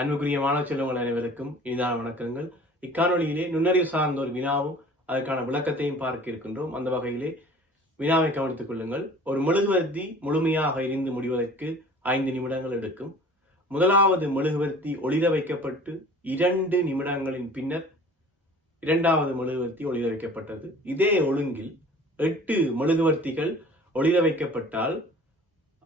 அன்புக்குரிய மாணவ செல்வங்கள் அனைவருக்கும் இனிதான வணக்கங்கள். இக்காணொலியிலே நுண்ணறிவு சார்ந்த ஒரு வினாவும் அதற்கான விளக்கத்தையும் பார்க்க இருக்கின்றோம். அந்த வகையிலே வினாவை கவனித்துக் கொள்ளுங்கள். ஒரு மெழுகுவர்த்தி முழுமையாக எரிந்து முடிவதற்கு 5 நிமிடங்கள் எடுக்கும். முதலாவது மெழுகுவர்த்தி ஒளிர வைக்கப்பட்டு 2 நிமிடங்களின் பின்னர் இரண்டாவது மெழுகுவர்த்தி ஒளிர வைக்கப்பட்டது. இதே ஒழுங்கில் 8 மெழுகுவர்த்திகள் ஒளிர வைக்கப்பட்டால்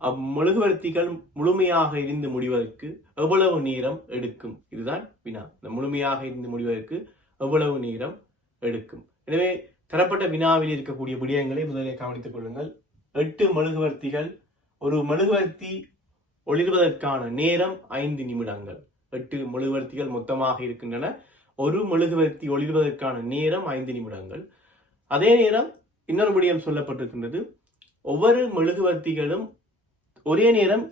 அம்மெழுகுவர்த்திகள் முழுமையாக எரிந்து முடிவதற்கு எவ்வளவு நேரம் எடுக்கும்? இதுதான் வினா. இந்த முழுமையாக எரிந்து முடிவதற்கு எவ்வளவு நேரம் எடுக்கும்? எனவே தரப்பட்ட வினாவில் இருக்கக்கூடிய விடயங்களை முதலில் கவனித்துக் கொள்ளுங்கள். 8 மெழுகுவர்த்திகள், ஒரு மெழுகுவர்த்தி ஒளிர்வதற்கான நேரம் 5 நிமிடங்கள். 8 மெழுகுவர்த்திகள் மொத்தமாக இருக்கின்றன. ஒரு மெழுகுவர்த்தி ஒளிர்வதற்கான நேரம் 5 நிமிடங்கள். அதே நேரம் இன்னொரு விடயம் சொல்லப்பட்டிருக்கின்றது. ஒவ்வொரு மெழுகுவர்த்திகளும் ஒரே நேரம்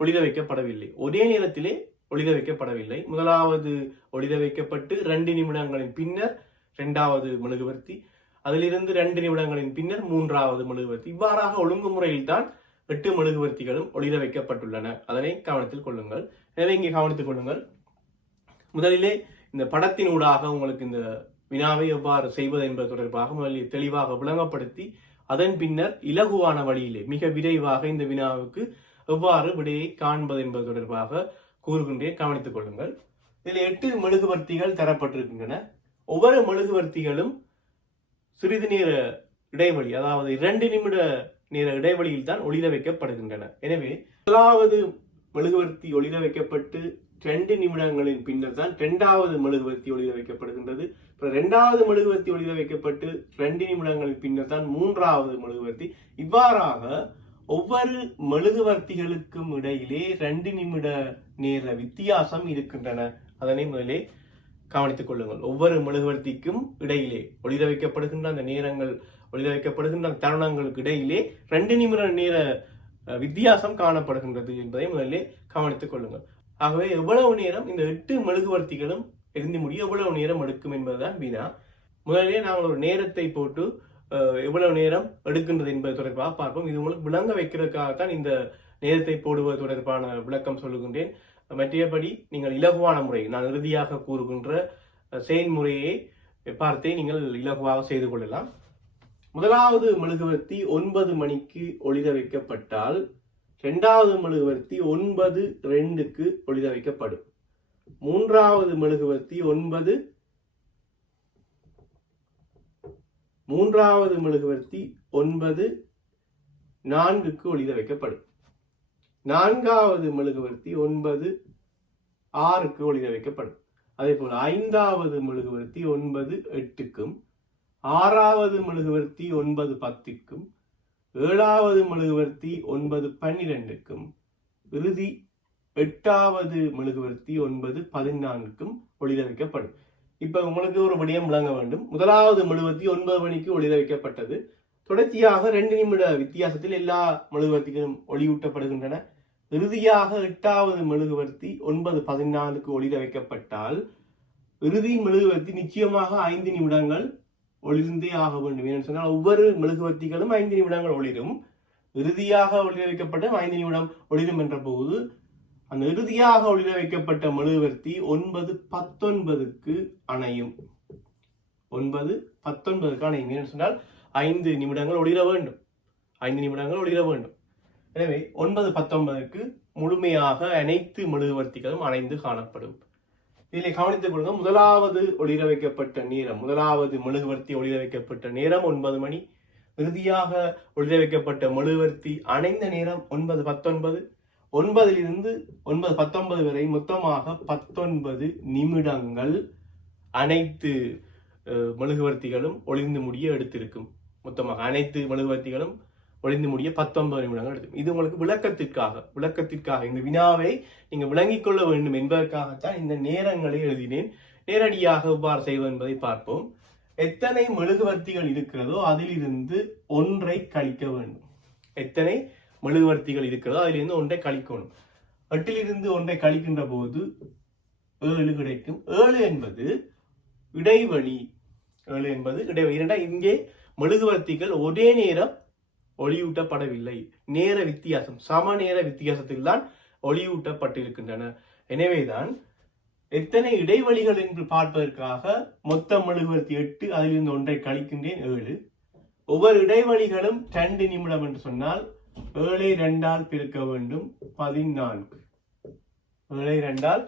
ஒளிர வைக்கப்படவில்லை, ஒரே நேரத்திலே ஒளிர வைக்கப்படவில்லை. முதலாவது ஒளிர வைக்கப்பட்டு 2 நிமிடங்களின் பின்னர் இரண்டாவது மெழுகுவர்த்தி, அதிலிருந்து 2 நிமிடங்களின் பின்னர் மூன்றாவது மெழுகுவர்த்தி. இவ்வாறாக ஒழுங்குமுறையில் தான் 8 மெழுகுவர்த்திகளும் ஒளிர வைக்கப்பட்டுள்ளன. அதனை கவனத்தில் கொள்ளுங்கள். எனவே இங்கே கவனித்துக் கொள்ளுங்கள். முதலிலே இந்த படத்தினூடாக உங்களுக்கு இந்த வினாவை எவ்வாறு செய்வது என்பது தொடர்பாக முதலில் தெளிவாக விளங்கப்படுத்தி அதன் பின்னர் இலகுவான வழியிலே மிக விரைவாக இந்த வினாவுக்கு எவ்வாறு விடையை காண்பது என்பது தொடர்பாக கூறுகின்றேன். கவனித்துக் கொள்ளுங்கள். இதில் 8 மெழுகுவர்த்திகள் தரப்பட்டிருக்கின்றன. ஒவ்வொரு மெழுகுவர்த்திகளும் சிறிது நேர இடைவெளி, அதாவது 2 நிமிட நேர இடைவெளியில் தான் ஒளிர வைக்கப்படுகின்றன. எனவே முதலாவது மெழுகுவர்த்தி ஒளிர வைக்கப்பட்டு 2 நிமிடங்களின் பின்னர் தான் இரண்டாவது மெழுகுவர்த்தி ஒளிர வைக்கப்படுகின்றது. இரண்டாவது மெழுகுவர்த்தி ஒளிர வைக்கப்பட்டு 2 நிமிடங்களின் பின்னர் தான் மூன்றாவது மெழுகுவர்த்தி. இவ்வாறாக ஒவ்வொரு மெழுகுவர்த்திகளுக்கும் இடையிலே 2 நிமிட நேர வித்தியாசம் இருக்கின்றன. அதனை முதலே கவனித்துக் கொள்ளுங்கள். ஒவ்வொரு மெழுகுவர்த்திக்கும் இடையிலே ஒளிர வைக்கப்படுகின்ற அந்த நேரங்கள், ஒளிர வைக்கப்படுகின்ற அந்த தருணங்களுக்கு இடையிலே 2 நிமிட நேர வித்தியாசம் காணப்படுகின்றது என்பதை முதலே கவனித்துக் கொள்ளுங்கள். ஆகவே எவ்வளவு நேரம் இந்த 8 மெழுகுவர்த்திகளும் எரிந்து முடிய எவ்வளவு நேரம் எடுக்கும் என்பதுதான் வினா. முதலிலே நாங்கள் ஒரு நேரத்தை போட்டு எவ்வளவு நேரம் எடுக்கின்றது என்பது தொடர்பாக பார்ப்போம். இது உங்களுக்கு விளங்க வைக்கிறதுக்காகத்தான் இந்த நேரத்தை போடுவது தொடர்பான விளக்கம் சொல்லுகின்றேன். மற்றபடி நீங்கள் இலகுவான முறை, நான் இறுதியாக கூறுகின்ற செயல்முறையை பார்த்தே நீங்கள் இலகுவாக செய்து கொள்ளலாம். முதலாவது மெழுகுவர்த்தி 9 மணிக்கு ஒளிர வைக்கப்பட்டால் இரண்டாவது மெழுகுவர்த்தி 9:02 ஒளிர வைக்கப்படும். மூன்றாவது மெழுகுவர்த்தி 9:04 ஒளிர வைக்கப்படும். நான்காவது மெழுகுவர்த்தி 9:06 ஒளிர வைக்கப்படும். அதே போல ஐந்தாவது மெழுகுவர்த்தி 9:08க்கும், ஆறாவது மெழுகுவர்த்தி 9:10க்கும், ஏழாவது மெழுகுவர்த்தி 9:12க்கும், இறுதி 8வது மெழுகுவர்த்தி 9:14க்கும் ஒளிர வைக்கப்படும். இப்ப உங்களுக்கு ஒரு விடயம் விளங்க வேண்டும். முதலாவது மெழுகுவர்த்தி 9 மணிக்கு ஒளிர வைக்கப்பட்டது. தொடர்ச்சியாக 2 நிமிட வித்தியாசத்தில் எல்லா மெழுகுவர்த்திகளும் ஒளியூட்டப்படுகின்றன. இறுதியாக 8வது மெழுகுவர்த்தி 9:14க்கு ஒளிர வைக்கப்பட்டால் இறுதி மெழுகுவர்த்தி நிச்சயமாக 5 நிமிடங்கள் ஒளிர்ந்தே ஆக வேண்டும். ஏன்னு சொன்னால் ஒவ்வொரு மெழுகுவர்த்திகளும் 5 நிமிடங்கள் ஒளிரும். இறுதியாக ஒளிர வைக்கப்பட்ட 5 நிமிடம் ஒளிரும் என்ற போது அந்த இறுதியாக ஒளிர வைக்கப்பட்ட மெழுகுவர்த்தி 9:19க்கு அணையும். 9:19க்கு அணையும். ஏன்னு சொன்னால் 5 நிமிடங்கள் ஒளிர வேண்டும். 5 நிமிடங்கள் ஒளிர வேண்டும். எனவே 9:19க்கு முழுமையாக அனைத்து மெழுகுவர்த்திகளும் அணைந்து காணப்படும். இதில் கவனித்துக் கொள்ளுங்க. முதலாவது ஒளிர வைக்கப்பட்ட நேரம், முதலாவது மெழுகுவர்த்தி ஒளிர வைக்கப்பட்ட நேரம் 9 மணி. இறுதியாக ஒளிர வைக்கப்பட்ட மெழுகுவர்த்தி அணைந்த நேரம் 9:19. 9லிருந்து 9:19 வரை மொத்தமாக 19 நிமிடங்கள் அனைத்து மெழுகுவர்த்திகளும் ஒளிர்ந்து முடிய எடுத்திருக்கும். மொத்தமாக அனைத்து மெழுகுவர்த்திகளும் ஒளிந்து முடிய 19 நிமிடங்கள் எடுக்கும். இது உங்களுக்கு விளக்கத்திற்காக இந்த வினாவை நீங்க விளங்கிக் கொள்ள வேண்டும் என்பதற்காகத்தான் இந்த நேரங்களை எழுதினேன். நேரடியாக எவ்வாறு செய்வது என்பதை பார்ப்போம். எத்தனை மெழுகுவர்த்திகள் இருக்கிறதோ அதிலிருந்து ஒன்றை கழிக்க வேண்டும். எத்தனை மெழுகுவர்த்திகள் இருக்கிறதோ அதிலிருந்து ஒன்றை கழிக்கணும். 8லிருந்து ஒன்றை கழிக்கின்ற போது 7 கிடைக்கும். 7 என்பது இடைவெளி. இங்கே மெழுகுவர்த்திகள் ஒரே நேரம் ஒளியூட்டப்படவில்லை. நேர வித்தியாசம், சம நேர வித்தியாசத்தில் தான் ஒளியூட்டப்பட்டிருக்கின்றன. எனவேதான் எத்தனை இடைவெளிகள் என்று பார்ப்பதற்காக மொத்த மெழுகுவர்த்தி 8, அதிலிருந்து ஒன்றை கழிக்கின்றேன் 7. ஒவ்வொரு இடைவெளிகளும் 2 நிமிடம் என்று சொன்னால் 7 2ஆல் பெருக்க வேண்டும் 14. 7 2ஆல்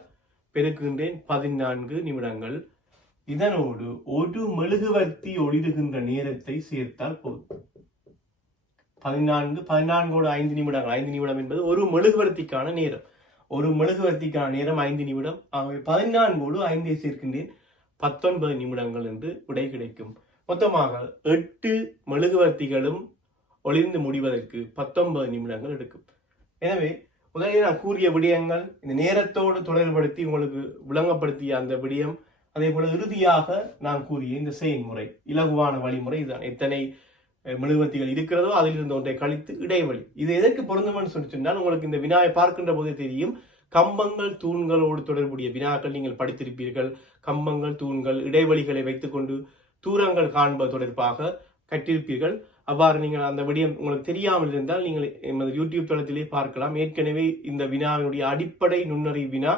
பெருக்குகின்றேன் 14 நிமிடங்கள். இதனோடு ஒரு மெழுகுவர்த்தி ஒளிருகின்ற நேரத்தை சேர்த்தால் போதும். 14 5 நிமிடங்கள். 5 நிமிடம் என்பது ஒரு மெழுகுவர்த்திக்கான நேரம். ஒரு மெழுகுவர்த்திக்கான நேரம் 5 நிமிடம். ஆகவே 14 5 சேர்க்கின்றேன் 19 நிமிடங்கள் என்று விடை கிடைக்கும். மொத்தமாக 8 மெழுகுவர்த்திகளும் ஒளிர்ந்து முடிவதற்கு 19 நிமிடங்கள் எடுக்கும். எனவே முதலில் நான் கூறிய விடயங்கள் இந்த நேரத்தோடு தொடர்படுத்தி உங்களுக்கு விளங்கப்படுத்திய அந்த விடயம், அதே போல இறுதியாக நான் கூறிய இந்த செயல்முறை, இலகுவான வழிமுறை இதுதான். எத்தனை மெழுகுவர்த்திகள் இருக்கிறதோ அதிலிருந்து ஒன்றை கழித்து இடைவெளி. இது எதற்கு பொருந்தும்னு சொன்னால், உங்களுக்கு இந்த வினாவை பார்க்கின்ற போதே தெரியும். கம்பங்கள் தூண்களோடு தொடர்புடைய வினாக்கள் நீங்கள் படித்திருப்பீர்கள். கம்பங்கள் தூண்கள் இடைவெளிகளை வைத்துக்கொண்டு தூரங்கள் காண்பது தொடர்பாக கற்றிருப்பீர்கள். அவ்வாறு நீங்கள் அந்த விடயம் உங்களுக்கு தெரியாமல் இருந்தால் நீங்கள் எமது யூடியூப் தளத்திலே பார்க்கலாம். ஏற்கனவே இந்த வினாவினுடைய அடிப்படை நுண்ணறிவு வினா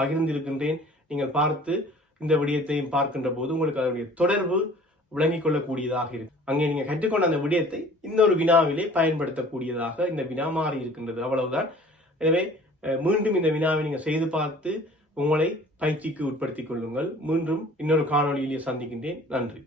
பகிர்ந்திருக்கின்றேன். நீங்கள் பார்த்து இந்த விடயத்தையும் பார்க்கின்ற போது உங்களுக்கு அதனுடைய தொடர்பு விளங்கிக் கொள்ளக்கூடியதாக இருக்கு. அங்கே நீங்க கற்றுக்கொண்ட அந்த விடயத்தை இன்னொரு வினாவிலே பயன்படுத்தக்கூடியதாக இந்த வினா மாறி இருக்கின்றது. அவ்வளவுதான். எனவே மீண்டும் இந்த வினாவை நீங்க செய்து பார்த்து உங்களை பயிற்சிக்கு உட்படுத்திக் கொள்ளுங்கள். மீண்டும் இன்னொரு காணொளியிலே சந்திக்கின்றேன். நன்றி.